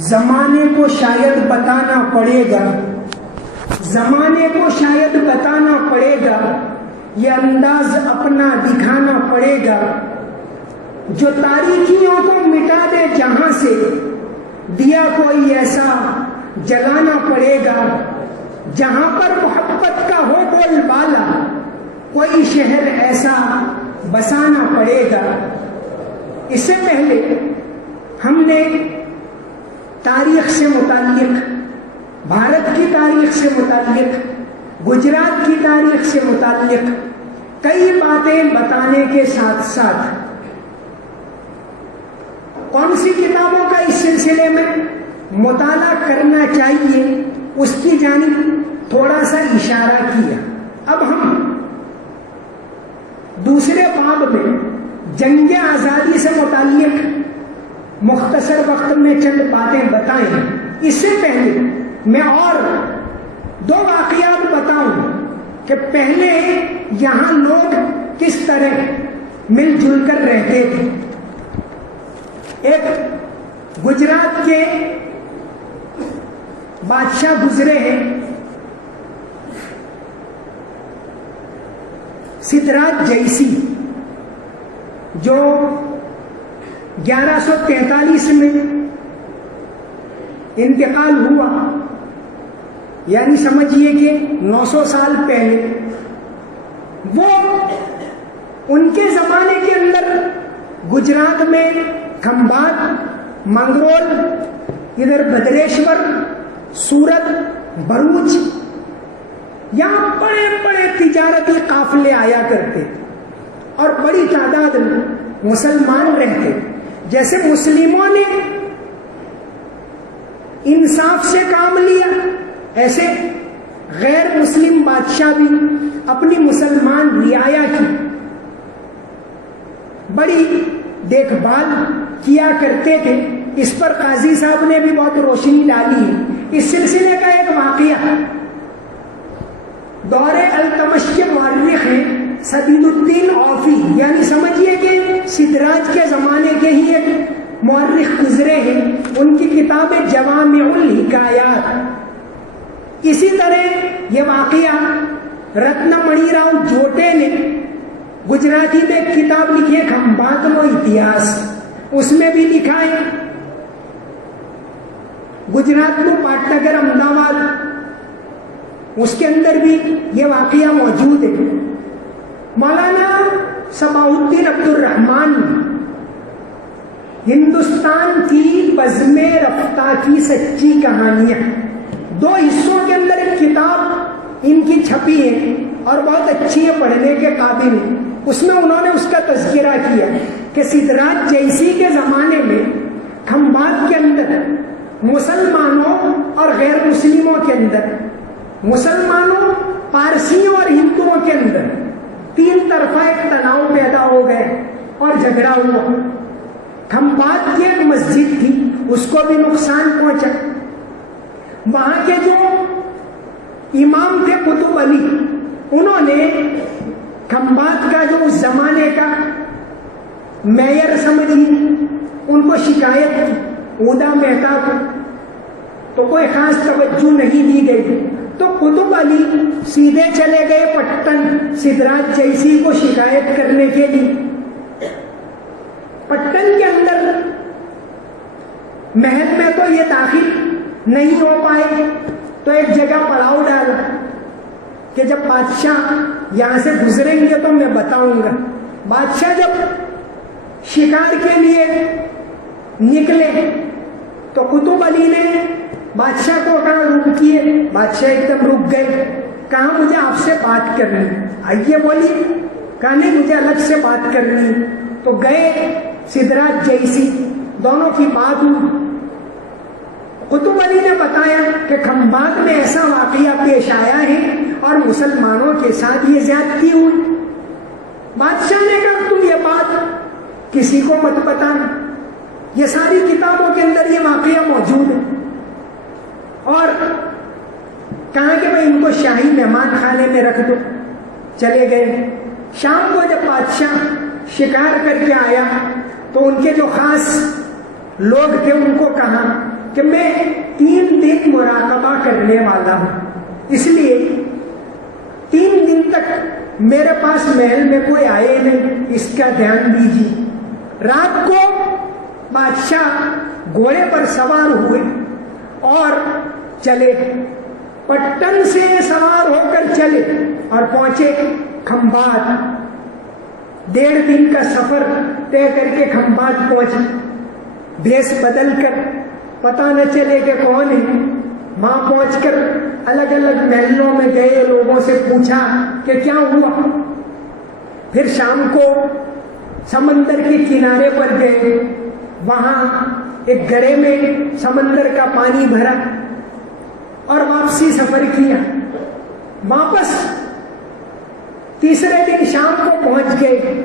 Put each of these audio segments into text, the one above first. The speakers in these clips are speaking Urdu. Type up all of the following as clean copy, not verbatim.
زمانے کو شاید بتانا پڑے گا، زمانے کو شاید بتانا پڑے گا، یہ انداز اپنا دکھانا پڑے گا، جو تاریکیوں کو مٹا دے جہاں سے، دیا کوئی ایسا جلانا پڑے گا، جہاں پر محبت کا ہو بول بالا، کوئی شہر ایسا بسانا پڑے گا۔ اس سے پہلے ہم نے تاریخ سے متعلق، بھارت کی تاریخ سے متعلق، گجرات کی تاریخ سے متعلق کئی باتیں بتانے کے ساتھ ساتھ کون سی کتابوں کا اس سلسلے میں مطالعہ کرنا چاہیے اس کی جانب تھوڑا سا اشارہ کیا۔ اب ہم دوسرے باب میں جنگ آزادی سے متعلق مختصر وقت میں چند باتیں بتائیں۔ اس سے پہلے میں اور دو واقعات بتاؤں کہ پہلے یہاں لوگ کس طرح مل جل کر رہتے تھے۔ ایک گجرات کے بادشاہ گزرے ہیں سدھراج جیسی، جو 1143 میں انتقال ہوا، یعنی سمجھیے کہ 900 سال پہلے۔ وہ ان کے زمانے کے اندر گجرات میں کھمبات، منگرول، ادھر بھدریشور، سورت، بھروچ، یہاں بڑے بڑے تجارتی قافلے آیا کرتے تھے اور بڑی تعداد میں مسلمان رہتے۔ جیسے مسلموں نے انصاف سے کام لیا، ایسے غیر مسلم بادشاہ بھی اپنی مسلمان رعایا کی بڑی دیکھ بھال کیا کرتے تھے۔ اس پر قاضی صاحب نے بھی بہت روشنی ڈالی ہے۔ اس سلسلے کا ایک واقعہ دور التمش کے مورخ ہیں سدید الدین اوفی، یعنی سمجھیے کہ سدھراج کے زمانے کے ہی ایک مورخ گزرے ہیں، ان کی کتاب جوامع الحکایات۔ اسی طرح یہ واقعہ رتن منی راؤ جوٹے نے گجراتی میں ایک کتاب لکھی ہے کھمبات و اتہاس، اس میں بھی لکھا ہے۔ گجرات میں پاٹنگر احمدآباد، اس کے اندر بھی یہ واقعہ موجود ہے۔ مولانا صباح الدین عبد الرحمان، ہندوستان کی بزم رفتہ کی سچی کہانیاں، 2 حصوں کے اندر ایک کتاب ان کی چھپی ہے اور بہت اچھی ہے، پڑھنے کے قابل ہے۔ اس میں انہوں نے اس کا تذکرہ کیا کہ سدھراج جیسی کے زمانے میں کھمبات کے اندر مسلمانوں اور غیر مسلموں کے اندر، مسلمانوں، پارسیوں اور ہندوؤں کے اندر 3 طرفہ ایک تناؤ پیدا ہو گئے اور جھگڑا ہوا۔ کھمبات کی ایک مسجد تھی، اس کو بھی نقصان پہنچا۔ وہاں کے جو امام تھے قطب علی، انہوں نے کھمبات کا جو اس زمانے کا میئر سمجھی، ان کو شکایت کی اودا مہتا کو، تو کوئی خاص توجہ نہیں دی گئی۔ تو قطب علی سیدھے چلے گئے پٹن سدھراج جیسی کو شکایت کرنے کے لیے۔ پٹن کے اندر محل میں تو یہ داخل نہیں ہو پائے، تو ایک جگہ پڑاؤ ڈالا کہ جب بادشاہ یہاں سے گزریں گے تو میں بتاؤں گا۔ بادشاہ جب شکار کے لیے نکلے تو قطب علی نے بادشاہ کو کہا رکیے، بادشاہ ایک دم رک گئے، کہا مجھے آپ سے بات کرنی، آئیے بولیے، کہا نہیں مجھے الگ سے بات کرنی۔ تو گئے سدھراج جیسی، دونوں کی بات ہوئی۔ قطب علی نے بتایا کہ کھمبات میں ایسا واقعہ پیش آیا ہے اور مسلمانوں کے ساتھ یہ زیادتی ہوئی۔ بادشاہ نے کہا تم یہ بات کسی کو مت بتانا، یہ ساری کتابوں کے اندر یہ واقعہ موجود ہے۔ اور کہا کہ میں ان کو شاہی مہمان خانے میں رکھ دو۔ چلے گئے۔ شام کو جب بادشاہ شکار کر کے آیا تو ان کے جو خاص لوگ تھے ان کو کہا کہ میں 3 دن مراقبہ کرنے والا ہوں، اس لیے 3 دن تک میرے پاس محل میں کوئی آئے نہیں، اس کا دھیان دیجیے۔ رات کو بادشاہ گھوڑے پر سوار ہوئے اور چلے، پٹن سے سوار ہو کر چلے اور پہنچے کھمبات۔ 1.5 دن کا سفر طے کر کے کھمبات پہنچے، بھیس بدل کر پتہ نہ چلے کہ کون ہے۔ وہاں پہنچ کر الگ الگ محلوں میں گئے، لوگوں سے پوچھا کہ کیا ہوا۔ پھر شام کو سمندر کے کنارے پر گئے، وہاں ایک گڑھے میں سمندر کا پانی بھرا اور واپسی سفر کیا۔ واپس تیسرے دن شام کو پہنچ گئے،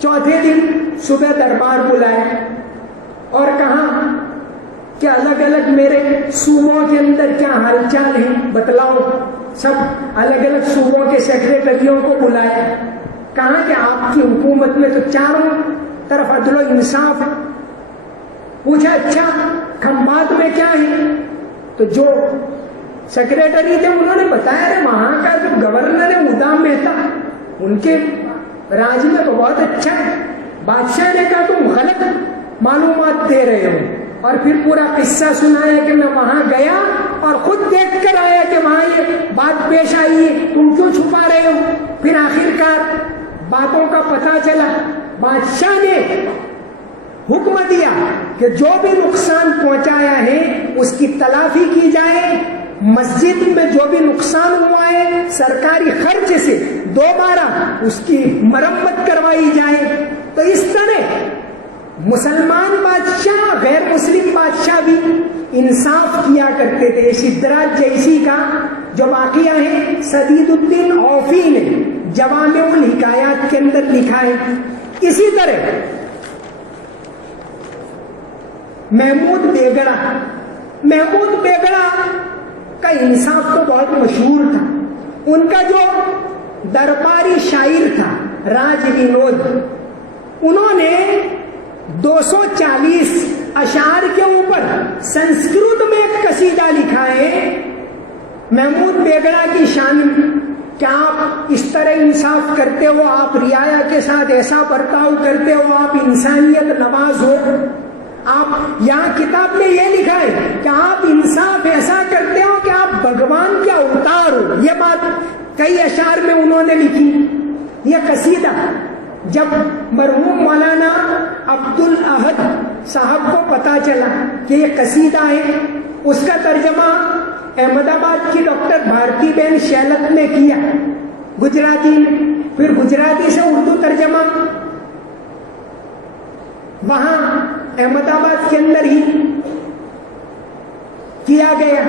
چوتھے دن صبح دربار بلایا اور کہا کہ الگ الگ میرے صوبوں کے اندر کیا حال چال ہے بتلاؤ۔ سب الگ الگ صوبوں کے سیکریٹریوں کو بلایا، کہا کہ آپ کی حکومت میں تو چاروں طرف عدل و انصاف ہے۔ پوچھا اچھا کھمبات میں کیا ہے؟ تو جو سیکریٹری تھے انہوں نے بتایا کہ وہاں کا جو گورنر ہے ادام مہتا، ان کے راج میں تو بہت اچھا ہے۔ بادشاہ نے کہا تم غلط معلومات دے رہے ہو، اور پھر پورا قصہ سنایا کہ میں وہاں گیا اور خود دیکھ کر آیا کہ وہاں یہ بات پیش آئی ہے، تم کیوں چھپا رہے ہو؟ پھر آخرکار باتوں کا پتہ چلا۔ بادشاہ نے حکم دیا کہ جو بھی نقصان پہنچایا ہے اس کی تلافی کی جائے، مسجد میں جو بھی نقصان ہوا ہے سرکاری خرچ سے دوبارہ اس کی مرمت کروائی جائے۔ تو اس طرح مسلمان بادشاہ غیر مسلم بادشاہ بھی انصاف کیا کرتے تھے۔ شدراج جیسی کا جو واقعہ ہے سدید الدین اوفی نے جوامع الحکایات کے اندر لکھا ہے۔ اسی طرح محمود بیگڑا کا انصاف تو بہت مشہور تھا۔ ان کا جو درباری شاعر تھا راج ونود، انہوں نے 240 اشعار کے اوپر سنسکرت میں ایک قصیدہ لکھا ہے محمود بیگڑا کی شان میں کہ آپ اس طرح انصاف کرتے ہو، آپ رعایا کے ساتھ ایسا برتاؤ کرتے ہو، آپ انسانیت نواز ہو۔ آپ یہاں کتاب میں یہ لکھا ہے کہ آپ انصاف ایسا کرتے ہو کہ آپ بھگوان کے اوتار ہو۔ یہ بات کئی اشعار میں انہوں نے لکھی۔ یہ قصیدہ جب مرحوم مولانا عبد الاحد صاحب کو پتا چلا کہ یہ قصیدہ ہے، اس کا ترجمہ احمد آباد کی ڈاکٹر بھارتی بہن شیلت نے کیا گجراتی میں، پھر گجراتی سے اردو ترجمہ وہاں احمد آباد کے اندر ہی کیا گیا۔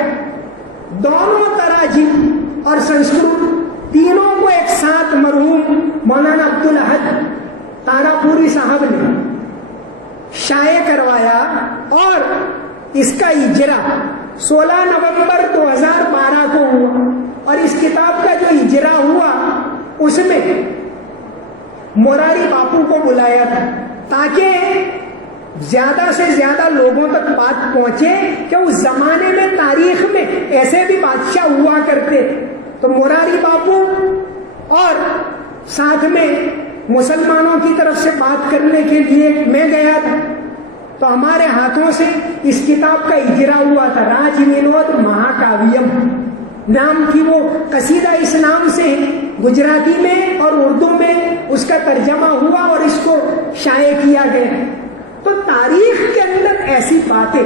دونوں تراجم اور سنسکرت تینوں کو ایک ساتھ مرحوم مولانا عبد الاحد تارا پوری صاحب نے شائع کروایا اور اس کا اجرا 16 نومبر 2012 کو ہوا۔ اور اس کتاب کا جو اجرا ہوا اس میں موراری باپو کو بلایا تھا تاکہ زیادہ سے زیادہ لوگوں تک بات پہنچے کہ اس زمانے میں تاریخ میں ایسے بھی بادشاہ ہوا کرتے۔ تو موراری باپو اور ساتھ میں مسلمانوں کی طرف سے بات کرنے کے لیے میں گیا تھا، تو ہمارے ہاتھوں سے اس کتاب کا اجرا ہوا تھا۔ راج ونود مہاکاویم نام کی وہ قصیدہ اس نام سے گجراتی میں اور اردو میں اس کا ترجمہ ہوا اور اس کو شائع کیا گیا۔ تو تاریخ کے اندر ایسی باتیں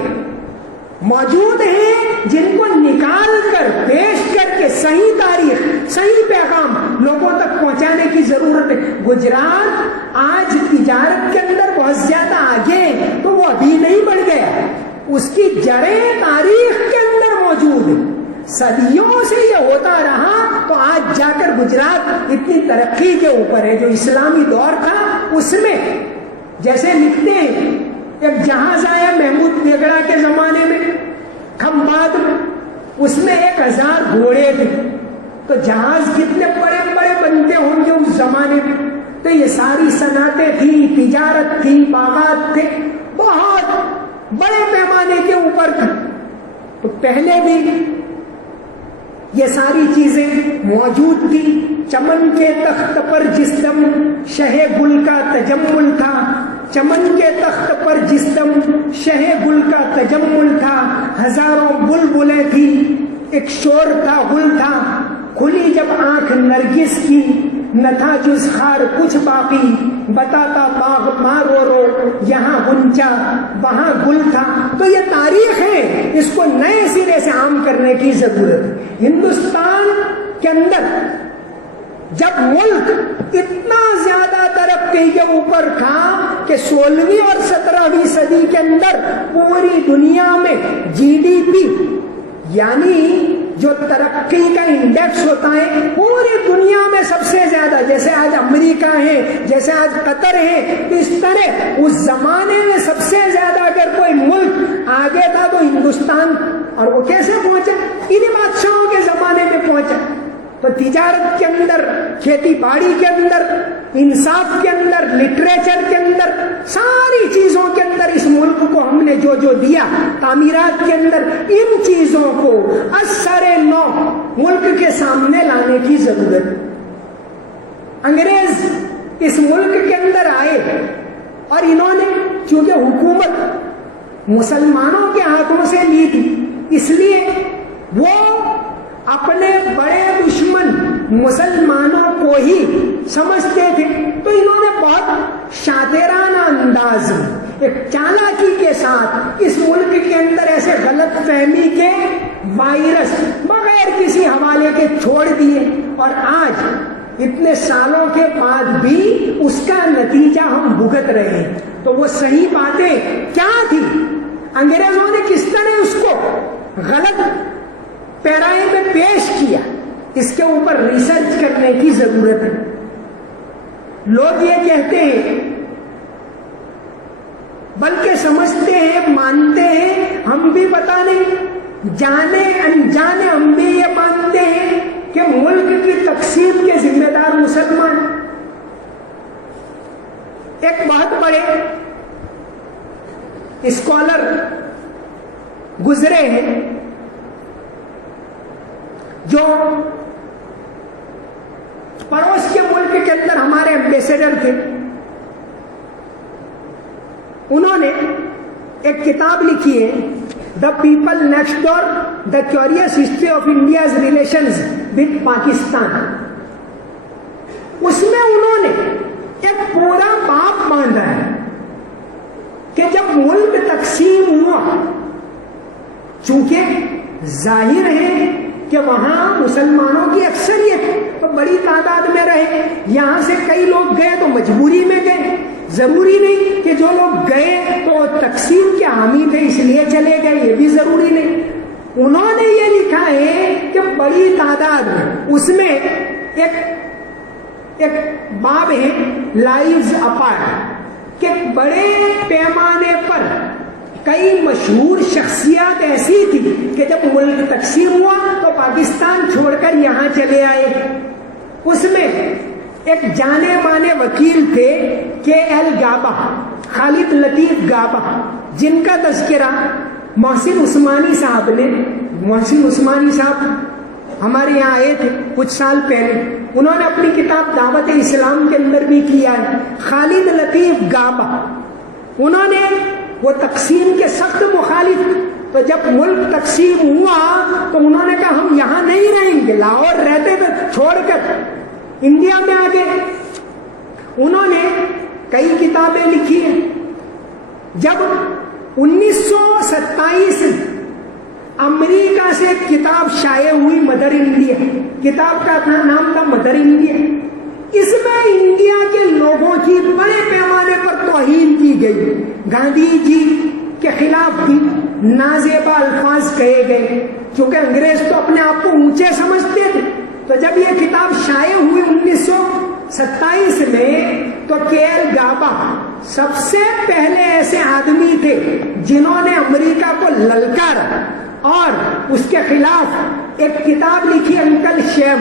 موجود ہیں جن کو نکال کر پیش کر کے صحیح تاریخ، صحیح پیغام لوگوں تک پہنچانے کی ضرورت ہے۔ گجرات آج تجارت کے اندر بہت زیادہ آگے ہے تو وہ ابھی نہیں بڑھ گیا، اس کی جڑیں تاریخ کے اندر موجود ہیں، صدیوں سے یہ ہوتا رہا تو آج جا کر گجرات اتنی ترقی کے اوپر ہے۔ جو اسلامی دور تھا اس میں جیسے لکھتے ہیں ایک جہاز آیا محمود بیگڑا کے زمانے میں کھمبات میں، اس میں 1000 گھوڑے تھے، تو جہاز کتنے بڑے بڑے بنتے ہوں گے اس زمانے میں۔ تو یہ ساری صنعتیں تھی، تجارت تھی، باغات تھے، بہت بڑے پیمانے کے اوپر تھا. تو پہلے بھی یہ ساری چیزیں موجود تھی. چمن کے تخت پر جس دم شہ گل کا تجمل تھا، چمن کے تخت پر جس دم شہ گل کا تجمل تھا، ہزاروں بلبلیں تھی، ایک شور تھا، گل تھا. کھلی جب آنکھ نرگس کی، نہ تھا جز خار کچھ باقی، بتاتا باغ ماں رو رو، یہاں غنچہ وہاں گل تھا. تو یہ تاریخ ہے، اس کو نئے سرے سے عام کرنے کی ضرورت ہے. ہندوستان کے اندر جب ملک اتنا زیادہ ترقی کے اوپر تھا کہ 16ویں اور 17ویں صدی کے اندر پوری دنیا میں جی ڈی پی یعنی جو ترقی کا انڈیکس ہوتا ہے پوری دنیا میں سب سے زیادہ، جیسے آج امریکہ ہے، جیسے آج قطر ہے، اس طرح اس زمانے میں سب سے زیادہ اگر کوئی ملک آگے تھا تو ہندوستان. اور وہ کیسے پہنچا؟ انہی بادشاہوں کے زمانے میں پہنچا. تو تجارت کے اندر، کھیتی باڑی کے اندر، انصاف کے اندر، لٹریچر کے اندر، ساری چیزوں کے اندر اس ملک کو ہم نے جو جو دیا، تعمیرات کے اندر، ان چیزوں کو اثر نو ملک کے سامنے لانے کی ضرورت. انگریز اس ملک کے اندر آئے اور انہوں نے چونکہ حکومت مسلمانوں کے ہاتھوں سے لی تھی، اس لیے وہ اپنے بڑے دشمن مسلمانوں کو ہی سمجھتے تھے. تو انہوں نے بہت شاطرانہ انداز میں، ایک چالاکی کے ساتھ اس ملک کے اندر ایسے غلط فہمی کے وائرس بغیر کسی حوالے کے چھوڑ دیے. اور آج اتنے سالوں کے بعد بھی اس کا نتیجہ ہم بھگت رہے ہیں. تو وہ صحیح باتیں کیا تھی، انگریزوں نے کس طرح اس کو غلط پیرائی میں پیش کیا، اس کے اوپر ریسرچ کرنے کی ضرورت ہے. لوگ یہ کہتے ہیں، بلکہ سمجھتے ہیں، مانتے ہیں، ہم بھی پتہ نہیں، جانے انجانے ہم بھی یہ مانتے ہیں کہ ملک کی تقسیم کے ذمہ دار مسلمان. ایک بہت بڑے اسکالر گزرے ہیں جو پڑوس کے ملک کے اندر ہمارے ایمبیسڈر تھے. انہوں نے ایک کتاب لکھی ہے، the people next door, the curious history of India's relations with Pakistan. اس میں انہوں نے ایک پورا باب باندھا ہے کہ جب ملک تقسیم ہوا، چونکہ ظاہر ہے کہ وہاں مسلمانوں کی اکثریت تو بڑی تعداد میں رہے، یہاں سے کئی لوگ گئے تو مجبوری میں گئے، ضروری نہیں کہ جو لوگ گئے تو تقسیم کے حامی تھے اس لیے چلے گئے، یہ بھی ضروری نہیں. انہوں نے یہ لکھا ہے کہ بڑی تعداد میں، اس میں ایک باب ہے لائیوز اپارٹ، کہ بڑے پیمانے پر کئی مشہور شخصیات ایسی تھی کہ جب ملک تقسیم ہوا تو پاکستان چھوڑ کر یہاں چلے آئے. اس میں ایک جانے مانے وکیل تھے KL گابا، خالد لطیف گابا، جن کا تذکرہ محسن عثمانی صاحب نے، محسن عثمانی صاحب ہمارے یہاں آئے تھے کچھ سال پہلے، انہوں نے اپنی کتاب دعوت اسلام کے اندر بھی کیا ہے. خالد لطیف گابا، انہوں نے وہ تقسیم کے سخت مخالف، تو جب ملک تقسیم ہوا تو انہوں نے کہا ہم یہاں نہیں رہیں گے، لاہور رہتے تھے چھوڑ کر انڈیا میں آ گئے. انہوں نے کئی کتابیں لکھی ہیں. جب 1927 امریکہ سے ایک کتاب شائع ہوئی، مدر انڈیا، کتاب کا نام تھا مدر انڈیا. اس میں انڈیا کے لوگوں کی بڑے پیمانے پر توہین کی گئی، گاندھی جی کے خلاف بھی نازیبا الفاظ کہے گئے، کیونکہ انگریز تو اپنے آپ کو اونچے سمجھتے تھے. تو جب یہ کتاب شائع ہوئی 1927 میں تو KL گابا سب سے پہلے ایسے آدمی تھے جنہوں نے امریکہ کو للکارا اور اس کے خلاف ایک کتاب لکھی انکل شیم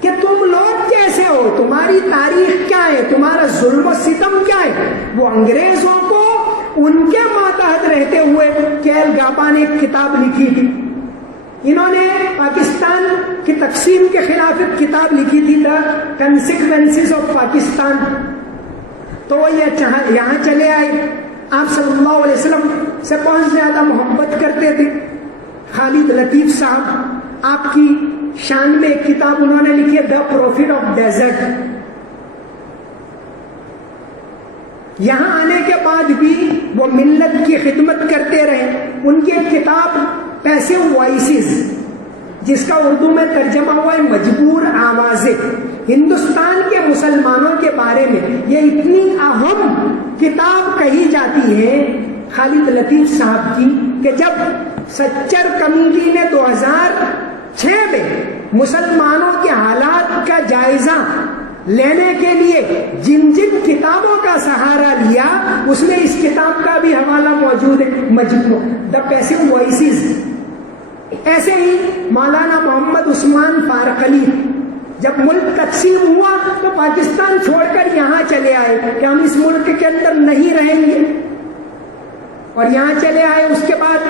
کہ تم لوگ کیسے ہو، تمہاری تاریخ کیا ہے، تمہارا ظلم و ستم کیا ہے. وہ انگریزوں کو ان کے ماتحت رہتے ہوئے کیل گاپا نے ایک کتاب لکھی تھی. انہوں نے پاکستان کی تقسیم کے خلاف ایک کتاب لکھی تھی، دا کنسیکوینسز آف پاکستان. تو وہ یہاں چلے آئے، آپ صلی اللہ علیہ وسلم سے بہت زیادہ محبت کرتے تھے. خالد لطیف صاحب آپ کی شان میں ایک کتاب انہوں نے لکھی ہے، دا پروفٹ آف ڈیزرٹ. یہاں آنے کے بعد بھی وہ ملت کی خدمت کرتے رہے. ان کی ایک کتاب پیسو وائسز، جس کا اردو میں ترجمہ ہوا ہے مجبور آوازیں، ہندوستان کے مسلمانوں کے بارے میں یہ اتنی اہم کتاب کہی جاتی ہے خالد لطیف صاحب کی کہ جب سچر کمیٹی نے 2006 میں مسلمانوں کے حالات کا جائزہ لینے کے لیے جن کتابوں کا سہارا لیا، اس میں اس کتاب کا بھی حوالہ موجود ہے، مجموع دا پیسو وائسز. ایسے ہی مولانا محمد عثمان فارقلی جب ملک تقسیم ہوا تو پاکستان چھوڑ کر یہاں چلے آئے کہ ہم اس ملک کے اندر نہیں رہیں گے، اور یہاں چلے آئے. اس کے بعد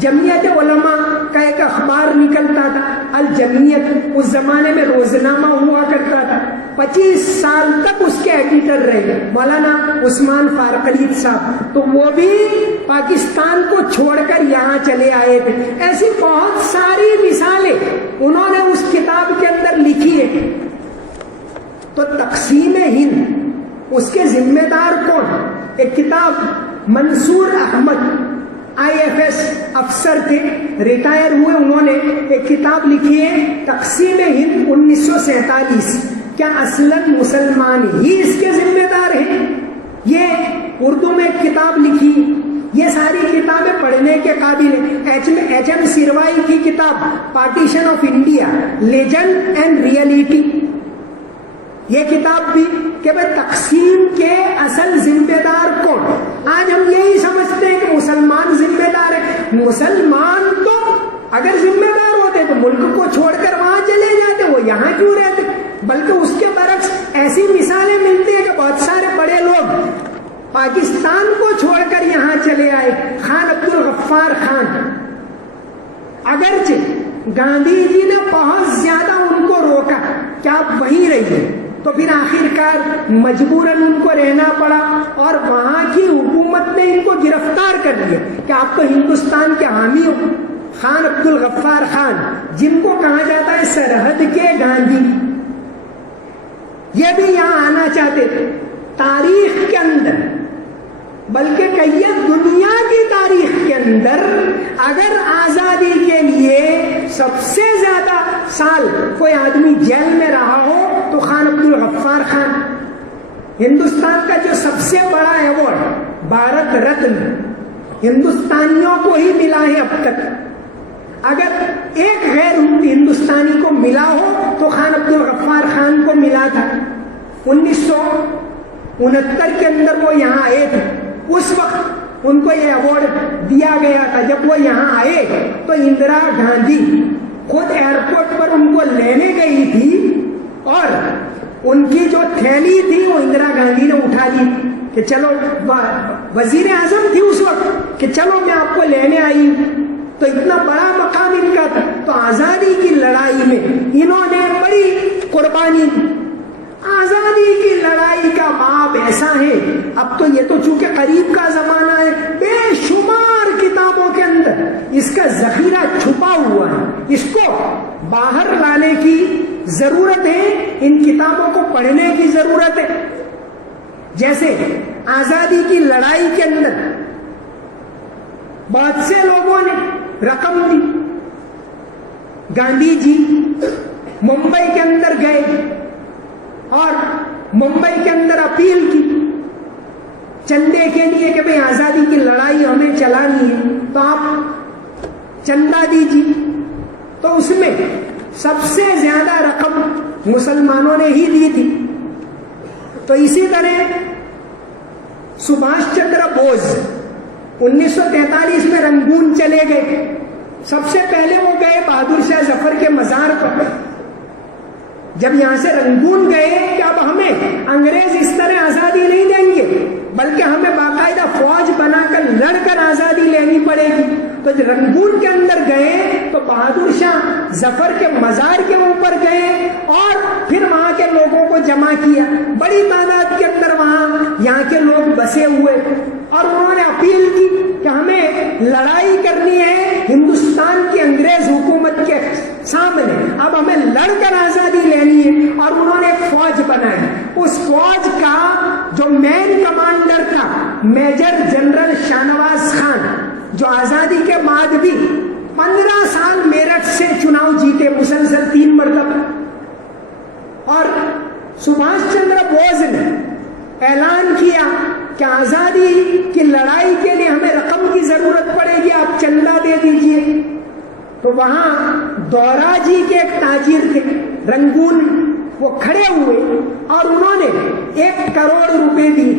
جمعیت علماء کا ایک اخبار نکلتا تھا، الجمعیت، اس زمانے میں روزنامہ ہوا کرتا تھا. 25 سال تک اس کے ایڈیٹر رہے مولانا عثمان فارقلی صاحب. تو وہ بھی پاکستان کو چھوڑ کر یہاں چلے آئے تھے. ایسی بہت ساری مثالیں انہوں نے اس کتاب کے اندر لکھی ہے. تو تقسیم ہند، اس کے ذمہ دار کون؟ ایک کتاب منصور احمد IFS افسر تھے، ریٹائر ہوئے، انہوں نے ایک کتاب لکھی ہے تقسیم ہند 1947، کیا اصلاً مسلمان ہی اس کے ذمہ دار ہیں؟ یہ اردو میں ایک کتاب لکھی. یہ ساری کتابیں پڑھنے کے قابل ہیں. HM سروائی کی کتاب partition of India, legend and reality, یہ کتاب بھی کہ بھائی تقسیم کے اصل ذمہ دار کون. آج ہم یہی سمجھتے ہیں کہ مسلمان ذمہ دار ہے. مسلمان تو اگر ذمہ دار ہوتے تو ملک کو چھوڑ کر وہاں چلے جاتے، وہ یہاں کیوں رہتے؟ بلکہ اس کے برعکس ایسی مثالیں ملتی ہیں کہ بہت سارے بڑے لوگ پاکستان کو چھوڑ کر یہاں چلے آئے. خان عبد الغفار خان، اگرچہ گاندھی جی نے بہت زیادہ ان کو روکا کہ آپ وہیں رہیے، تو پھر آخر کار مجبوراً ان کو رہنا پڑا، اور وہاں کی حکومت نے ان کو گرفتار کر لیا کہ آپ تو ہندوستان کے حامی ہو. خان عبد الغفار خان، جن کو کہا جاتا ہے سرحد کے گاندھی، یہ بھی یہاں آنا چاہتے تھے. تاریخ کے اندر، بلکہ کہیے دنیا کی تاریخ کے اندر، اگر آزادی کے لیے سب سے زیادہ سال کوئی آدمی جیل میں رہا ہو تو خان عبد الغفار خان. ہندوستان کا جو سب سے بڑا ایوارڈ بھارت رتن ہندوستانیوں کو ہی ملا ہے اب تک. اگر ایک غیر ہندوستانی کو ملا ہو تو خان عبد الغفار خان کو ملا تھا. 1969 کے اندر وہ یہاں آئے تھے، اس وقت ان کو یہ ایوارڈ دیا گیا تھا. جب وہ یہاں آئے تو اندرا گاندھی خود ایئرپورٹ پر ان کو لینے گئی تھی، اور ان کی جو تھیلی تھی وہ اندرا گاندھی نے اٹھا لی کہ چلو، وزیر اعظم تھی اس وقت، کہ چلو میں آپ کو لینے آئی. تو اتنا بڑا مقام ان کا تھا. تو آزادی کی لڑائی میں انہوں نے بڑی قربانی دی. آزادی کی لڑائی کا باب ایسا ہے، اب تو یہ تو چونکہ قریب کا زمانہ ہے، بے شمار کتابوں کے اندر اس کا ذخیرہ چھپا ہوا ہے. اس کو باہر لانے کی ضرورت ہے، ان کتابوں کو پڑھنے کی ضرورت ہے. جیسے آزادی کی لڑائی کے اندر بہت سے لوگوں نے رقم دی. گاندھی جی ممبئی کے اندر گئے اور ممبئی کے اندر اپیل کی چندے کے لیے کہ بھئی آزادی کی لڑائی ہمیں چلانی ہے، تو آپ چندہ دیجیے. تو اس میں سب سے زیادہ رقم مسلمانوں نے ہی دی تھی. تو اسی طرح سبھاش چندر بوس 1943 میں رنگون چلے گئے. سب سے پہلے وہ گئے بہادر شاہ ظفر کے مزار پر. جب یہاں سے رنگون گئے کہ اب ہمیں انگریز اس طرح آزادی نہیں دیں گے بلکہ ہمیں باقاعدہ فوج بنا کر لڑ کر آزادی لینی پڑے گی، تو رنگون کے اندر گئے تو بہادر شاہ ظفر کے مزار کے اوپر گئے اور پھر وہاں کے لوگوں کو جمع کیا، بڑی تعداد کے اندر وہاں یہاں کے لوگ بسے ہوئے، اور انہوں نے اپیل کی کہ ہمیں لڑائی کرنی ہے ہندوستان کی انگریز حکومت کے سامنے، اب ہمیں لڑ کر آزادی لینی ہے، اور انہوں نے ایک فوج بنائی۔ اس فوج کا جو مین کمانڈر تھا میجر جنرل شاہ نواز خان، جو آزادی کے بعد بھی 15 سال میرٹھ سے چناؤ جیتے مسلسل 3 مرتبہ، اور سبھاش چندر بوس نے اعلان کیا کہ آزادی کی لڑائی کے لیے ہمیں رقم کی ضرورت پڑے گی، آپ چندہ دے دیجئے۔ تو وہاں دورا جی کے ایک تاجر تھے رنگون، وہ کھڑے ہوئے اور انہوں نے 1 کروڑ روپے دی۔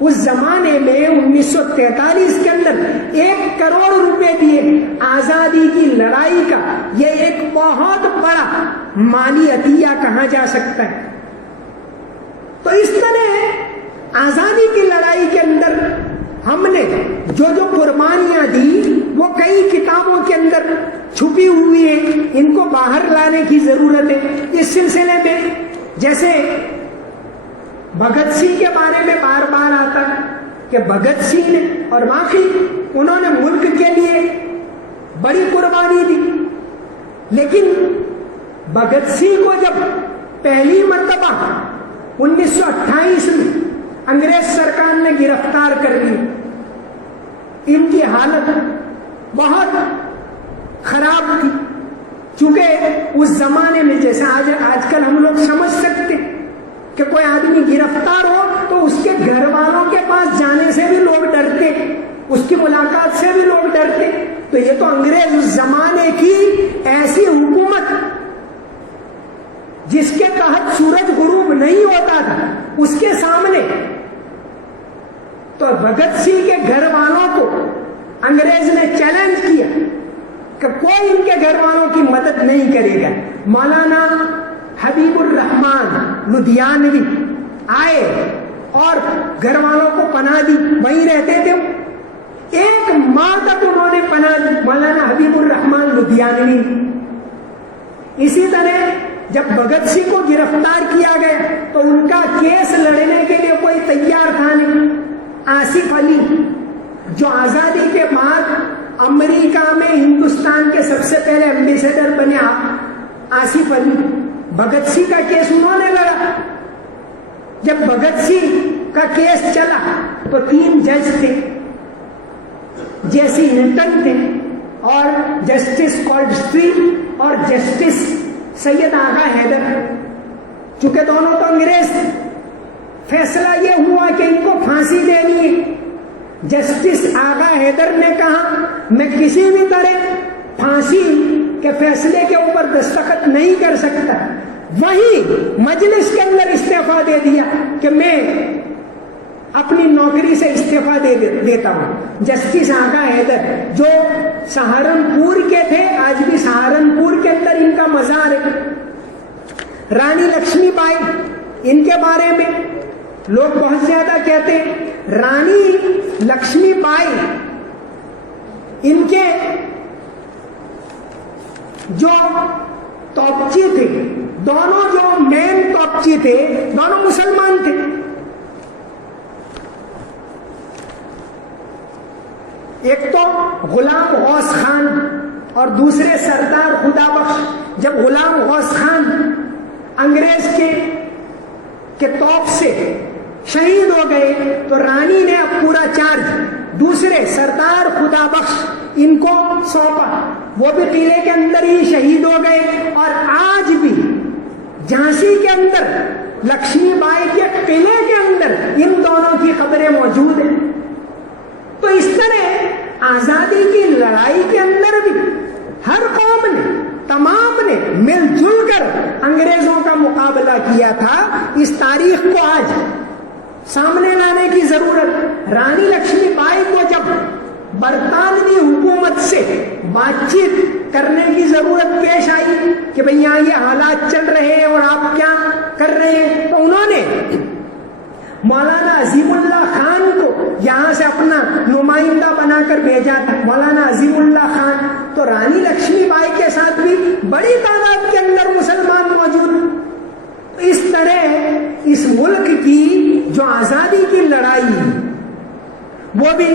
اس زمانے میں 1943 کے اندر 1 کروڑ روپے دیے آزادی کی لڑائی کا، یہ ایک بہت بڑا مالی عطیہ کہا جا سکتا ہے۔ تو اس طرح آزادی کی لڑائی کے اندر ہم نے جو قربانیاں دی وہ کئی کتابوں کے اندر چھپی ہوئی ہیں، ان کو باہر لانے کی ضرورت ہے۔ اس سلسلے میں جیسے بھگت سنگھ کے بارے میں بار بار آتا ہے کہ بھگت سنگھ نے، اور واقعی انہوں نے ملک کے لیے بڑی قربانی دی، لیکن بھگت سنگھ کو جب پہلی مرتبہ 1928 میں انگریز سرکار نے گرفتار کر لی، ان کی حالت بہت خراب تھی، چونکہ اس زمانے میں جیسے آج کل ہم لوگ سمجھ سکتے کہ کوئی آدمی گرفتار ہو تو اس کے گھر والوں کے پاس جانے سے بھی لوگ ڈرتے، اس کی ملاقات سے بھی لوگ ڈرتے۔ تو یہ تو انگریز اس زمانے کی ایسی حکومت جس کے تحت سورج غروب نہیں ہوتا تھا، اس کے سامنے تو بھگت سنگھ کے گھر والوں کو انگریز نے چیلنج کیا کہ کوئی ان کے گھر والوں کی مدد نہیں کرے گا۔ مولانا حبیب الرحمان لدھیانوی آئے اور گھر والوں کو پناہ دی، وہیں رہتے تھے، 1 ماہ تک انہوں نے پناہ دی مولانا حبیب الرحمان لدھیانوی۔ اسی طرح جب بھگت سنگھ کو گرفتار کیا گیا تو ان کا کیس لڑنے کے لیے کوئی تیار تھا نہیں۔ آصف علی جو آزادی کے بعد امریکہ میں ہندوستان کے سب سے پہلے ایمبیسیڈر بنے، آصف علی، بھگت سنگھ کا کیس انہوں نے لڑا۔ جب بھگت سنگھ کا کیس چلا تو 3 جج تھے، جیسی ہلٹن تھے اور جسٹس کولڈسٹریٹ اور جسٹس سید آغا حیدر، چونکہ دونوں تو انگریز تھے، فیصلہ یہ ہوا کہ ان کو پھانسی دینی ہے۔ جسٹس آغا حیدر نے کہا میں کسی بھی طرح پھانسی کے فیصلے کے اوپر دستخط نہیں کر سکتا، وہی مجلس کے اندر استعفیٰ دے دیا کہ میں اپنی نوکری سے استعفیٰ دیتا ہوں۔ جسٹس آغا حیدر جو سہارنپور کے تھے، آج بھی سہارنپور کے اندر ان کا مزار ہے۔ رانی لکشمی بائی، ان کے بارے میں لوگ بہت زیادہ کہتے ہیں۔ رانی لکشمی بائی ان کے جو توپچی تھے، دونوں جو مین توپچی تھے، دونوں مسلمان تھے۔ ایک تو غلام غوث خان اور دوسرے سردار خدا بخش۔ جب غلام غوث خان انگریز کے توپ سے شہید ہو گئے تو رانی نے اب پورا چارج دوسرے سردار خدا بخش ان کو سونپا، وہ بھی قلعے کے اندر ہی شہید ہو گئے۔ اور آج بھی جھانسی کے اندر لکشمی بائی کے قلعے کے اندر ان دونوں کی قبریں موجود ہیں۔ تو اس طرح آزادی کی لڑائی کے اندر بھی ہر قوم نے، تمام نے مل جل کر انگریزوں کا مقابلہ کیا تھا۔ اس تاریخ کو آج سامنے لانے کی ضرورت۔ رانی لکشمی بائی کو جب برطانوی حکومت سے بات چیت کرنے کی ضرورت پیش آئی کہ بھئی یہاں یہ حالات چل رہے ہیں اور آپ کیا کر رہے ہیں، تو انہوں نے مولانا عظیم اللہ خان کو یہاں سے اپنا نمائندہ بنا کر بھیجا تھا، مولانا عظیم اللہ خان۔ تو رانی لکشمی بائی کے ساتھ بھی بڑی تعداد کے اندر مسلمان موجود۔ اس طرح اس ملک کی جو آزادی کی لڑائی وہ بھی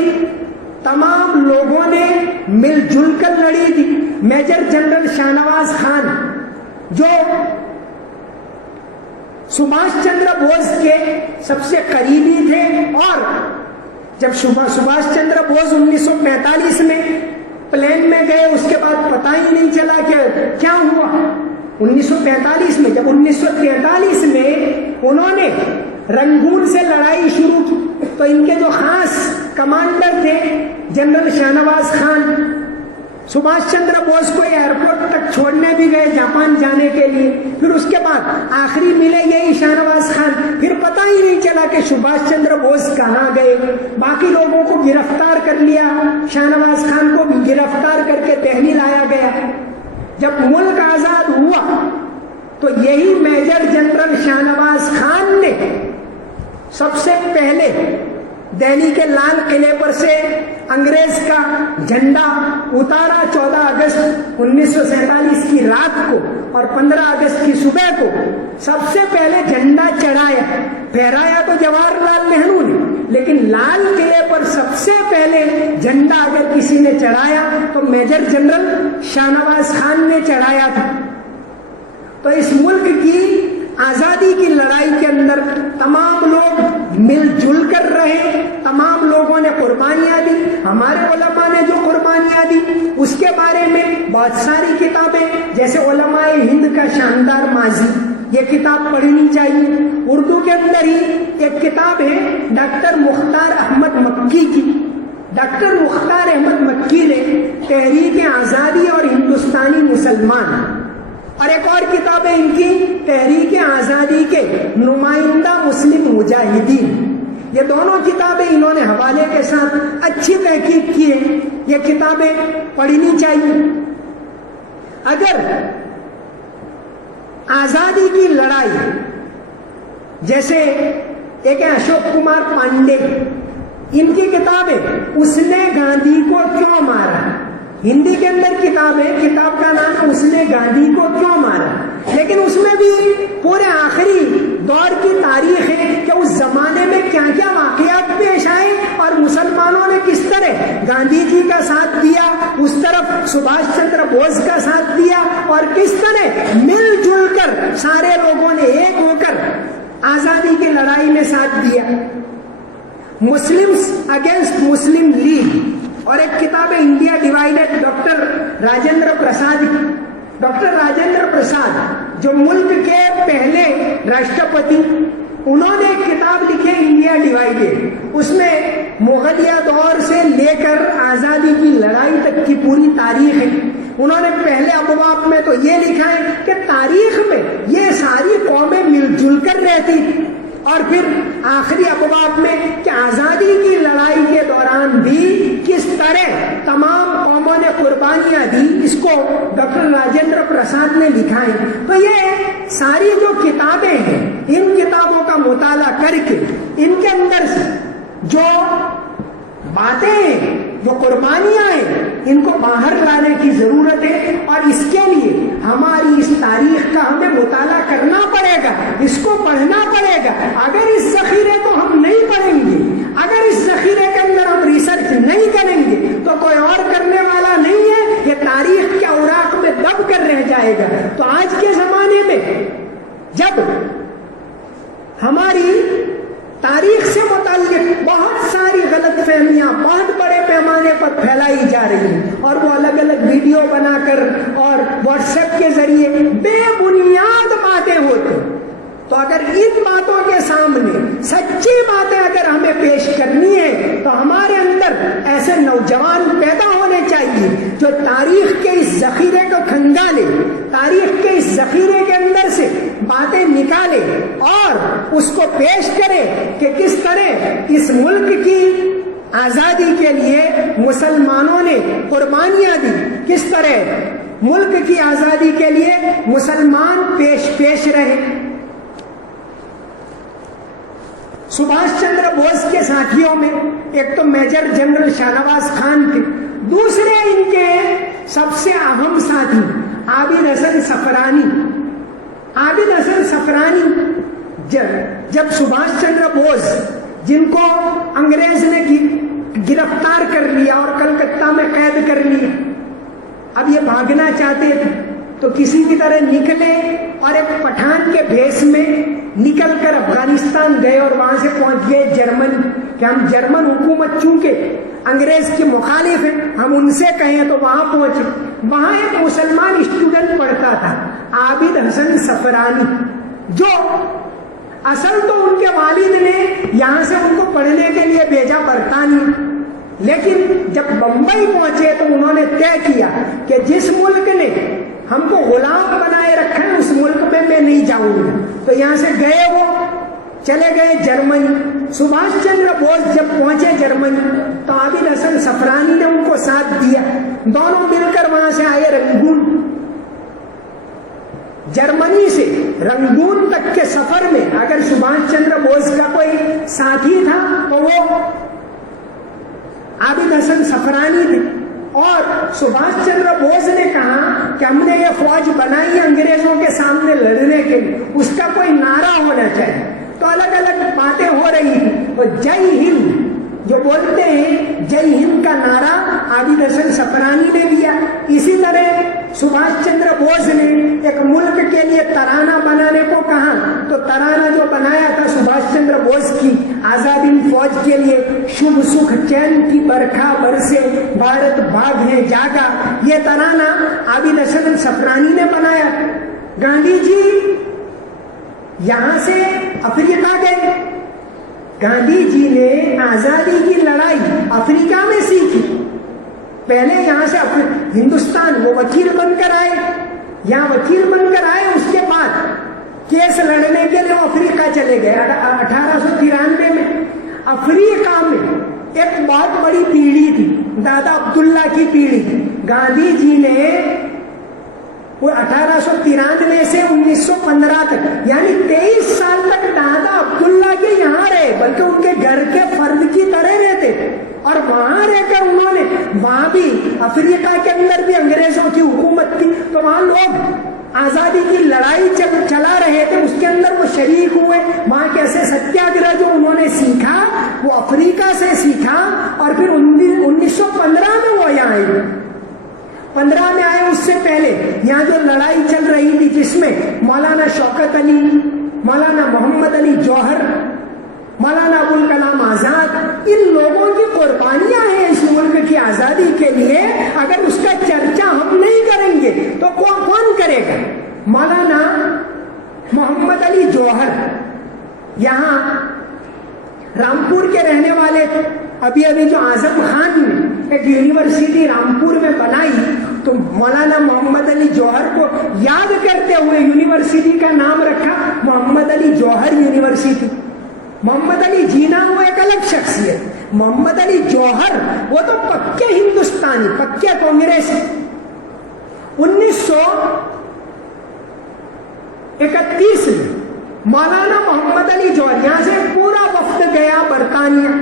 تمام لوگوں نے مل جل کر لڑی تھی۔ میجر جنرل شاہنواز خان جو سبھاش چندر بوس کے سب سے قریبی تھے، اور جب سبھاش چندر بوس 1945 میں پلین میں گئے اس کے بعد پتہ ہی نہیں چلا کہ کیا ہوا 1945 میں۔ جب 1943 میں انہوں نے رنگون سے لڑائی شروع کی تو ان کے جو خاص کمانڈر تھے جنرل شاہنواز خان سبھاش چندر بوس کو ایئرپورٹ تک چھوڑنے بھی گئے جاپان جانے کے لیے، پھر اس کے بعد آخری ملے یہی شاہنواز خان، پھر پتہ ہی نہیں چلا کہ سبھاش چندر بوس کہاں گئے۔ باقی لوگوں کو گرفتار کر لیا، شاہنواز خان کو بھی گرفتار کر کے دہلی لایا گیا۔ جب ملک آزاد ہوا تو یہی میجر جنرل شاہنواز خان نے سب سے پہلے دہلی کے لال قلعے پر سے انگریز کا جھنڈا اتارا 14 اگست 1947 کی رات کو، اور 15 اگست کی صبح کو سب سے پہلے جھنڈا چڑھایا۔ پھہرایا تو جواہر لال نہرو نے، لیکن لال قلعے پر سب سے پہلے جھنڈا اگر کسی نے چڑھایا تو میجر جنرل شاہنواز خان نے چڑھایا تھا۔ تو اس ملک کی آزادی کی لڑائی کے اندر تمام لوگ مل جل کر رہے، تمام لوگوں نے قربانیاں دی۔ ہمارے علماء نے جو قربانیاں دی اس کے بارے میں بہت ساری کتابیں، جیسے علماء ہند کا شاندار ماضی، یہ کتاب پڑھنی چاہیے۔ اردو کے اندر ہی ایک کتاب ہے ڈاکٹر مختار احمد مکی کی۔ ڈاکٹر مختار احمد مکی نے تحریک آزادی اور ہندوستانی مسلمان، اور ایک اور کتاب ہے ان کی تحریک آزادی کے نمائندہ مسلم مجاہدین، یہ دونوں کتابیں انہوں نے حوالے کے ساتھ اچھی تحقیق کی ہے، یہ کتابیں پڑھنی چاہیے۔ اگر آزادی کی لڑائی، جیسے ایک ہے اشوک کمار پانڈے، ان کی کتابیں اس نے گاندھی کو کیوں مارا، ہندی کے اندر کتاب ہے، کتاب کا نام اس نے گاندھی کو کیوں مارا، لیکن اس میں بھی پورے آخری دور کی تاریخ ہے کہ اس زمانے میں کیا کیا واقعات پیش آئے اور مسلمانوں نے کس طرح گاندھی جی کا ساتھ دیا، اس طرف سبھاش چندر بوس کا ساتھ دیا، اور کس طرح مل جل کر سارے لوگوں نے ایک ہو کر آزادی کی لڑائی میں ساتھ دیا۔ مسلمز اگینسٹ مسلم لیگ، اور ایک کتاب ہے India divided, doctor Rajendra Prasad کی۔ ڈاکٹر راجندر پرساد جو ملک کے پہلے راشٹرپتی، انہوں نے ایک کتاب لکھی ہے انڈیا ڈیوائیڈڈ، اس میں مغلیہ دور سے لے کر آزادی کی لڑائی تک کی پوری تاریخ ہے۔ انہوں نے پہلے ابواب میں تو یہ لکھا ہے کہ تاریخ میں یہ ساری قومیں مل جل کر رہتی تھی، اور پھر آخری ابواب میں کہ آزادی کی لڑائی کے دوران بھی کس طرح تمام قوموں نے قربانیاں دی، اس کو ڈاکٹر راجندر پرساد نے لکھا ہے۔ تو یہ ساری جو کتابیں ہیں، ان کتابوں کا مطالعہ کر کے ان کے اندر سے جو باتیں ہیں، جو قربانیاں ہیں، ان کو باہر لانے کی ضرورت ہے، اور اس کے لیے ہماری اس تاریخ کا ہمیں مطالعہ کرنا پڑے گا، اس کو پڑھنا پڑے گا۔ اگر اس ذخیرے کو ہم نہیں پڑھیں گے، اگر اس ذخیرے کے اندر ہم ریسرچ نہیں کریں گے تو کوئی اور کرنے والا نہیں ہے، یہ تاریخ کے اوراق میں دب کر رہ جائے گا۔ تو آج کے زمانے میں جب ہماری تاریخ سے متعلق بہت ساری غلط فہمیاں بہت بڑے پیمانے پر پھیلائی جا رہی ہیں، اور وہ الگ الگ ویڈیو بنا کر اور واٹس ایپ کے ذریعے بے بنیاد باتیں ہوتی، تو اگر ان باتوں کے سامنے سچی باتیں اگر ہمیں پیش کرنی ہے تو ہمارے اندر ایسے نوجوان پیدا ہونے چاہیے جو تاریخ کے اس ذخیرے کو کھنگالے، تاریخ کے اس ذخیرے کے اندر سے باتیں نکالے اور اس کو پیش کرے کہ کس طرح اس ملک کی آزادی کے لیے مسلمانوں نے قربانیاں دی. کس طرح ملک کی آزادی کے لیے مسلمان پیش رہے. سبھاش چندر بوس کے ساتھیوں میں ایک تو میجر جنرل شاہنواز خان تھے, دوسرے ان کے سب سے اہم ساتھی عابد حسن صفرانی. عابد حسن صفرانی جب سبھاش چندر بوس, جن کو انگریز نے گرفتار کر لیا اور کلکتہ میں قید کر لیا, اب یہ بھاگنا چاہتے تھے تو کسی کی طرح نکلے اور ایک پٹھان کے بھیس میں نکل کر افغانستان گئے اور وہاں سے پہنچ گئے جرمن, کہ ہم جرمن حکومت چونکہ انگریز کے مخالف ہیں, ہم ان سے کہیں تو وہاں پہنچے. وہاں ایک مسلمان اسٹوڈنٹ پڑھتا تھا عابد حسن صفرانی, جو اصل تو ان کے والد نے یہاں سے ان کو پڑھنے کے لیے بھیجا برطانیہ, لیکن جب بمبئی پہنچے تو انہوں نے طے کیا کہ جس ملک نے ہم کو غلام بنائے رکھا ہے اس ملک میں میں نہیں جاؤں گا. تو یہاں سے گئے, وہ چلے گئے جرمنی. سبھاش چندر بوس جب پہنچے جرمنی تو عابد حسن صفرانی نے ان کو ساتھ دیا, دونوں مل کر وہاں سے آئے رنگون. جرمنی سے رنگون تک کے سفر میں اگر سبھاش چندر بوس کا کوئی ساتھی تھا تو وہ عابد حسن صفرانی تھے. اور سبھاش چندر بوس نے کہا کہ ہم نے یہ فوج بنائی انگریزوں کے سامنے لڑنے کے لیے, اس کا کوئی نعرہ ہونا چاہیے. تو الگ الگ باتیں ہو رہی تھی. اور جے ہند جو بولتے ہیں, جے ہند کا نعرہ عابد حسن صفرانی نے دیا. اسی طرح سبھاش چندر بوس نے ایک ملک کے لیے ترانہ بنانے کو کہا, تو ترانہ جو بنایا تھا سبھاش چندر بوس کی آزادی فوج کے لیے, شبھ سکھ چین کی برکھا برسے بھارت بھاگ ہے جاگا, یہ ترانہ عابد حسن صفرانی نے بنایا. گاندھی جی یہاں سے افریقہ گئے. گاندھی جی نے آزادی کی لڑائی افریقہ میں سیکھی. پہلے یہاں سے ہندوستان وہ وکیل بن کر آئے, یہاں وکیل بن کر آئے, اس کے بعد کیس لڑنے کے لیے وہ افریقہ چلے گئے. 1893 میں افریقہ میں ایک بہت بڑی پیڑھی تھی, دادا عبداللہ کی پیڑھی. گاندھی جی نے وہ 1893 سے 1915 تک یعنی 23 سال تک دادا عبداللہ کے یہاں رہے, بلکہ ان کے گھر کے فرد کی طرح رہتے تھے. اور وہاں رہ کر انہوں نے, وہاں بھی افریقہ کے اندر بھی انگریزوں کی حکومت تھی, تو وہاں لوگ آزادی کی لڑائی چلا رہے تھے, اس کے اندر وہ شریک ہوئے. وہاں کیسے ستیاگرہ جو انہوں نے سیکھا وہ افریقہ سے سیکھا, اور پھر 1915 میں وہ یہاں آئے. 15 میں آئے, اس سے پہلے یہاں جو لڑائی چل رہی تھی جس میں مولانا شوکت علی, مولانا محمد علی جوہر, مولانا ابوالکلام آزاد, ان لوگوں کی قربانیاں ہیں اس ملک کی آزادی کے لیے. اگر اس کا چرچا ہم نہیں کریں گے تو کون کرے گا؟ مولانا محمد علی جوہر یہاں رامپور کے رہنے والے تھے. ابھی جو اعظم خان نے ایک یونیورسٹی رامپور میں بنائی, تو مولانا محمد علی جوہر کو یاد کرتے ہوئے یونیورسٹی کا نام رکھا محمد علی جوہر یونیورسٹی. محمد علی جینا وہ ایک الگ شخصیت, محمد علی جوہر وہ تو پکے ہندوستانی, پکے کانگریسی. 1931 میں مولانا محمد علی جوہر یہاں سے پورا وفد گیا برطانیہ.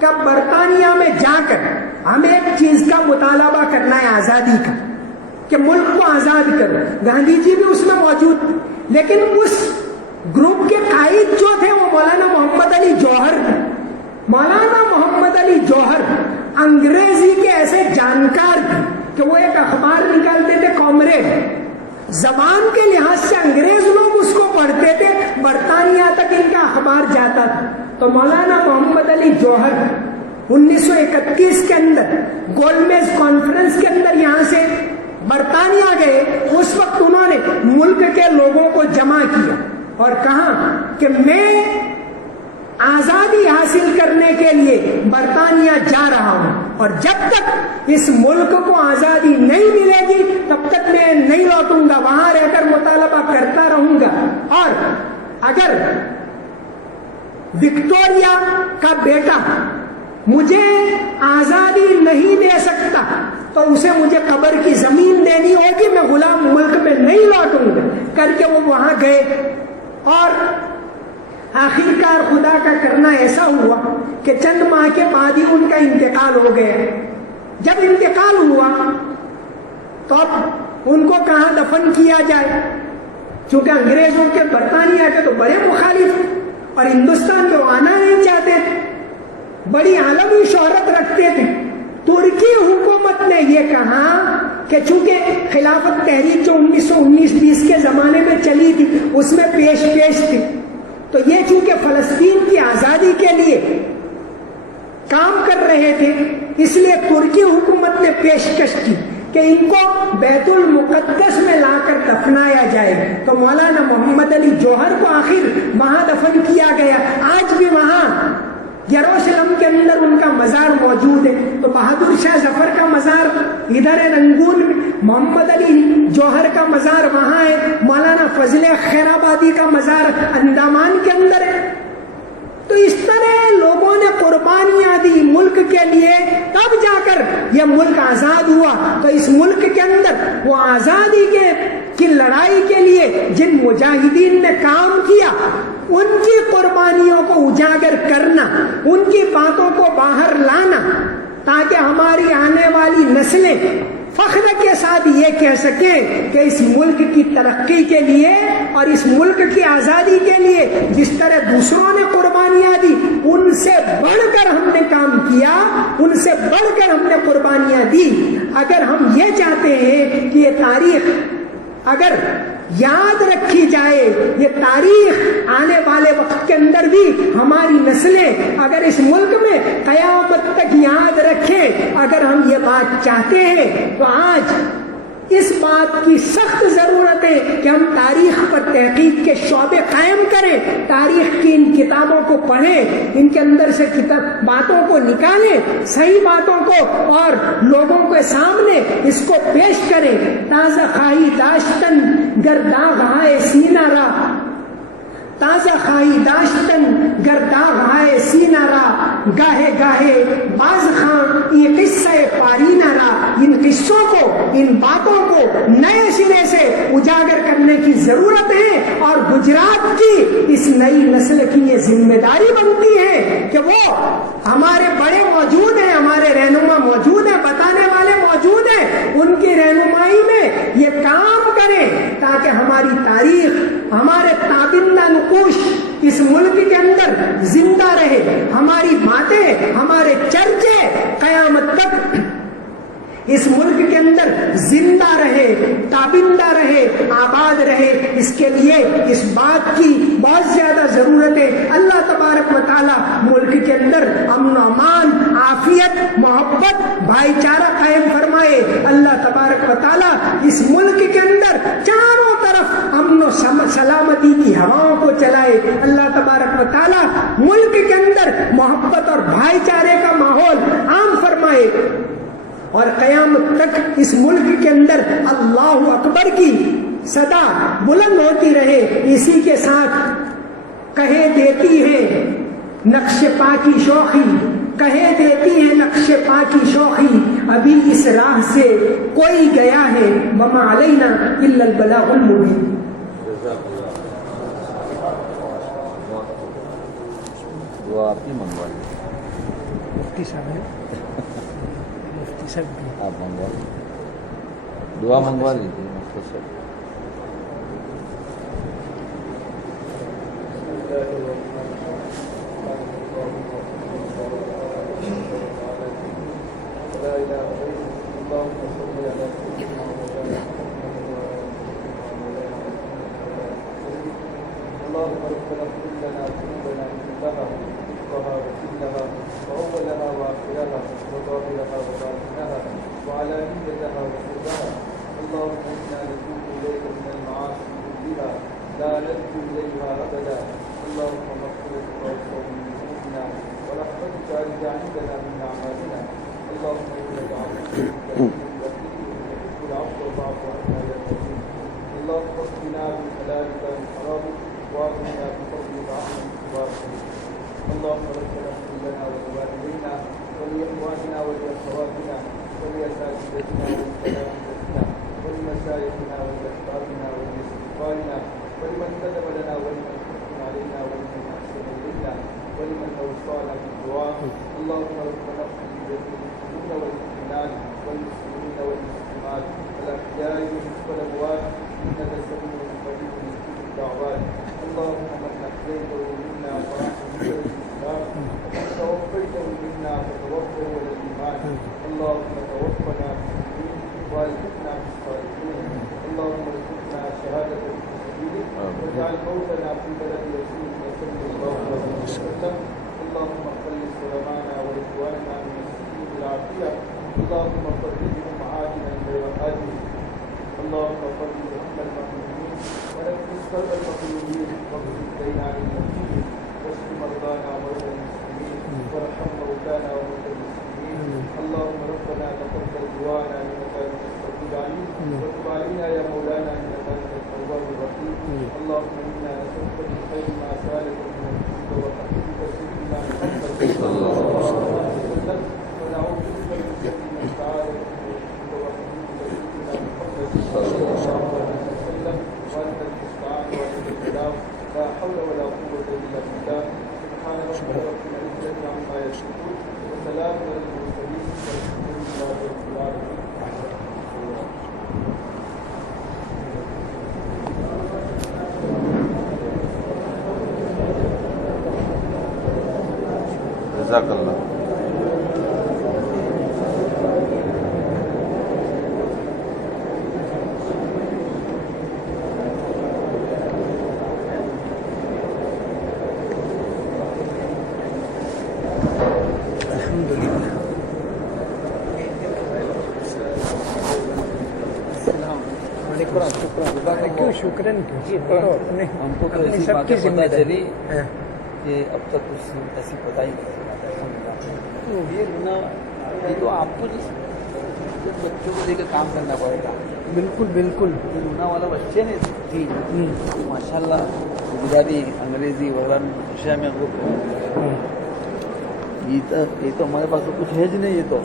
کہ برطانیہ میں جا کر ہمیں ایک چیز کا مطالبہ کرنا ہے, آزادی کا, کہ ملک کو آزاد کرو. گاندھی جی بھی اس میں موجود, لیکن اس گروپ کے قائد جو تھے وہ مولانا محمد علی جوہر تھے. مولانا محمد علی جوہر انگریزی کے ایسے جانکار تھے کہ وہ ایک اخبار نکالتے تھے کامریڈ, زبان کے لحاظ سے انگریز لوگ اس کو پڑھتے تھے, برطانیہ تک ان کا اخبار جاتا تھا. تو مولانا محمد علی جوہر 1931 کے اندر گولمیز کانفرنس کے اندر یہاں سے برطانیہ گئے. اس وقت انہوں نے ملک کے لوگوں کو جمع کیا اور کہا کہ میں آزادی حاصل کرنے کے لیے برطانیہ جا رہا ہوں, اور جب تک اس ملک کو آزادی نہیں ملے گی تب تک میں نہیں لوٹوں گا, وہاں رہ کر مطالبہ کرتا رہوں گا. اور اگر وکٹوریا کا بیٹا مجھے آزادی نہیں دے سکتا تو اسے مجھے قبر کی زمین دینی ہوگی، میں غلام ملک میں نہیں لوٹوں گا، کر کے وہ وہاں گئے۔ اور آخرکار خدا کا کرنا ایسا ہوا کہ چند ماہ کے بعد ہی ان کا انتقال ہو گیا۔ جب انتقال ہوا تو اب ان کو کہاں دفن کیا جائے؟ چونکہ انگریزوں کے برطانیہ کے تو بڑے مخالف اور ہندوستان کے آنا نہیں چاہتے تھے، بڑی عالمی شہرت رکھتے تھے۔ ترکی حکومت نے یہ کہا کہ چونکہ خلافت تحریک جو 1919-20 کے زمانے میں چلی تھی اس میں پیش تھی، تو یہ چونکہ فلسطین کی آزادی کے لیے کام کر رہے تھے، اس لیے ترکی حکومت نے پیشکش کی کہ ان کو بیت المقدس میں لا کر دفنایا جائے۔ تو مولانا محمد علی جوہر کو آخر وہاں دفن کیا گیا۔ آج بھی وہاں یروشلم کے اندر ان کا مزار موجود ہے۔ تو بہادر شاہ ظفر کا مزار ادھر ہے رنگون میں، محمد علی جوہر کا مزار وہاں ہے، مولانا فضل خیر آبادی کا مزار اندامان کے اندر ہے۔ تو اس طرح لوگوں نے قربانیاں دی ملک کے لیے، تب جا کر یہ ملک آزاد ہوا۔ تو اس ملک کے اندر وہ آزادی کی لڑائی کے لیے جن مجاہدین نے کام کیا، ان کی قربانیوں کو اجاگر کرنا، ان کی باتوں کو باہر لانا، تاکہ ہماری آنے والی نسلیں فخر کے ساتھ یہ کہہ سکیں کہ اس ملک کی ترقی کے لیے اور اس ملک کی آزادی کے لیے جس طرح دوسروں نے قربانیاں دی، ان سے بڑھ کر ہم نے کام کیا، ان سے بڑھ کر ہم نے قربانیاں دی۔ اگر ہم یہ چاہتے ہیں کہ یہ تاریخ اگر یاد رکھی جائے، یہ تاریخ آنے والے وقت کے اندر بھی ہماری نسلیں اگر اس ملک میں قیامت تک یاد رکھیں، اگر ہم یہ بات چاہتے ہیں تو آج اس بات کی سخت ضرورت ہے کہ ہم تاریخ پر تحقیق کے شعبے قائم کریں، تاریخ کی ان کتابوں کو پڑھیں، ان کے اندر سے باتوں کو نکالیں، صحیح باتوں کو، اور لوگوں کے سامنے اس کو پیش کریں۔ تازہ خواہی داشتن گرداغ ہائے سینہ را، تازہ خواہی داشتن گرداغ ہائے سینہ را، گاہے گاہے باز خان یہ قصہ پارینہ را۔ ان قصوں کو، ان باتوں کو نئے سرے سے اجاگر کرنے کی ضرورت ہے، اور گجرات کی اس نئی نسل کی یہ ذمہ داری بنتی ہے کہ وہ، ہمارے بڑے موجود ہیں، ہمارے رہنما موجود ہیں، بتانے والے موجود ہیں، ان کی رہنمائی میں یہ کام کریں تاکہ ہماری تاریخ، ہمارے تابندہ نقوش اس ملک کے اندر زندہ رہے، ہماری باتیں، ہمارے چرچے قیامت تک اس ملک کے اندر زندہ رہے، تابندہ رہے، آباد رہے۔ اس کے لیے اس بات کی بہت زیادہ ضرورت ہے۔ اللہ تبارک و تعالیٰ ملک کے اندر امن و امان، عافیت، محبت، بھائی چارہ قائم فرمائے۔ اللہ تبارک و تعالیٰ اس ملک کے اندر چاروں طرف امن و سلامتی کی ہواؤں کو چلائے۔ اللہ تبارک و تعالیٰ ملک کے اندر محبت اور بھائی چارے کا ماحول عام فرمائے، اور قیامت تک اس ملک کے اندر اللہ اکبر کی صدا بلند ہوتی رہے۔ اسی کے ساتھ کہے دیتی ہے نقش پا کی شوخی، کہے دیتی ہے نقش پا کی شوخی، ابھی اس راہ سے کوئی گیا ہے، وما علینا الا البلاغ المبین۔ دعا آپ کی منگوا لیجیے، مفتی صاحب ہیں، مفتی صاحب آپ منگوا دعا منگوا لیجیے مفتی صاحب۔ اللهم ربنا اغفر لنا ذنوبنا كلها دقها وجلها وأولها وآخرها وظاهرها وباطنها وعلانيتها وسرها. اللهم إنا نتوب إليك من المعاصي كلها لا نرجو إليها أبدا. اللهم مغفرتك أوسع من ذنوبنا ورحمتك أرجى عندنا من أعمالنا. اللهم إنك عفو تحب العفو فاعف عنا يا كريم. اللهم اغفنا بحلالك من حرامك وارنا بفضلك عمن تبارك. اللهم ربنا اغفر لنا ولوالدينا ولأمهاتنا ولأخواتنا ولأساتذتنا ولأساتذتنا ولمشايخنا ولأحبابنا ولأصدقائنا ولمن كتب لنا ولمن حكم علينا ولمن أحسن إلينا ولمن أوصانا بالدعاء. اللهم ربنا اغفر لجميع المسلمين والمؤمنات والمسلمين والمسلمات الأحياء منهم والأموات إنك سميع قريب مجيب الدعوات. اللهم من أحييته منا فأحيه على الإسلام ومن توفيته منا فتوفه على الإيمان. اللهم توفنا مسلمين والحقنا بالصالحين. اللهم ارزقنا شهادة في سبيلك واجعل موتنا في بلد رسولك صلى الله عليه وسلم. اللهم خلص علماءنا ورضواننا من السجن بالعافية. اللهم فرجهم عاجلا غير آجل. اللهم فرج هم المهمومين ونفس كرب المظلومين واغفر الدين عن المسلمين واشف مرضانا ومرضى المسلمين وارحم موتانا وموتى المسلمين. اللهم ربنا تقبل دعاءنا انك انت السميع العليم وتب علينا يا مولانا انك انت التواب الرحيم. اللهم انا نسالك من خير ما سالك من نفسك وحبيبك سيدنا محمد صلى الله عليه وسلم ونعوذ بك من شر ما استعاذك من نفسك وحبيبك سيدنا محمد صلى الله عليه وسلم وانت المستعان وانت الكلام لا حول ولا قوة الا بالله. سبحان ربك رب العزة عما يصفون وسلام على المرسلين والحمد لله رب العالمين. جزاک اللہ. شکراً ہم کو تو ایسی باتیں پتہ چلی کہ اب تک کچھ ایسی پتہ ہی نہیں. یہ گناہ یہ تو آپ کو بچوں کو لے کے کام کرنا پڑے گا. بالکل بالکل. یہ گناہ والا بچے نے تھی ماشاء اللہ گجراتی انگریزی وغیرہ اشیا میں ہم کو یہ تو ہمارے پاس تو کچھ ہے ہی نہیں. یہ تو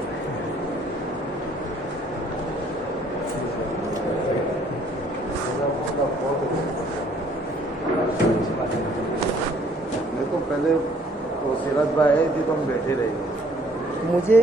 پہلے وہ سیرت بھائی آئی تھی تو ہم بیٹھے رہے. مجھے